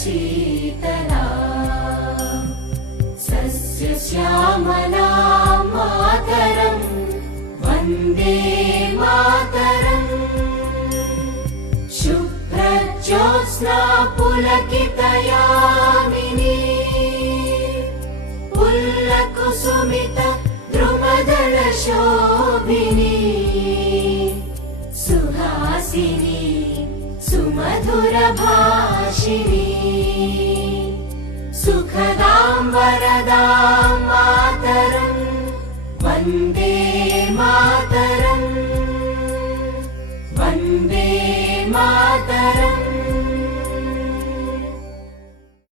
Sheetla सस्यश्यामला Mataram Vande Mataram शुभ्रज्योत्स्ना पुलकितयामिनी पुल्लकुसुमित द्रुमदलशोभिनी Suhasini सुमधुरभाषिणी सुखदां वरदां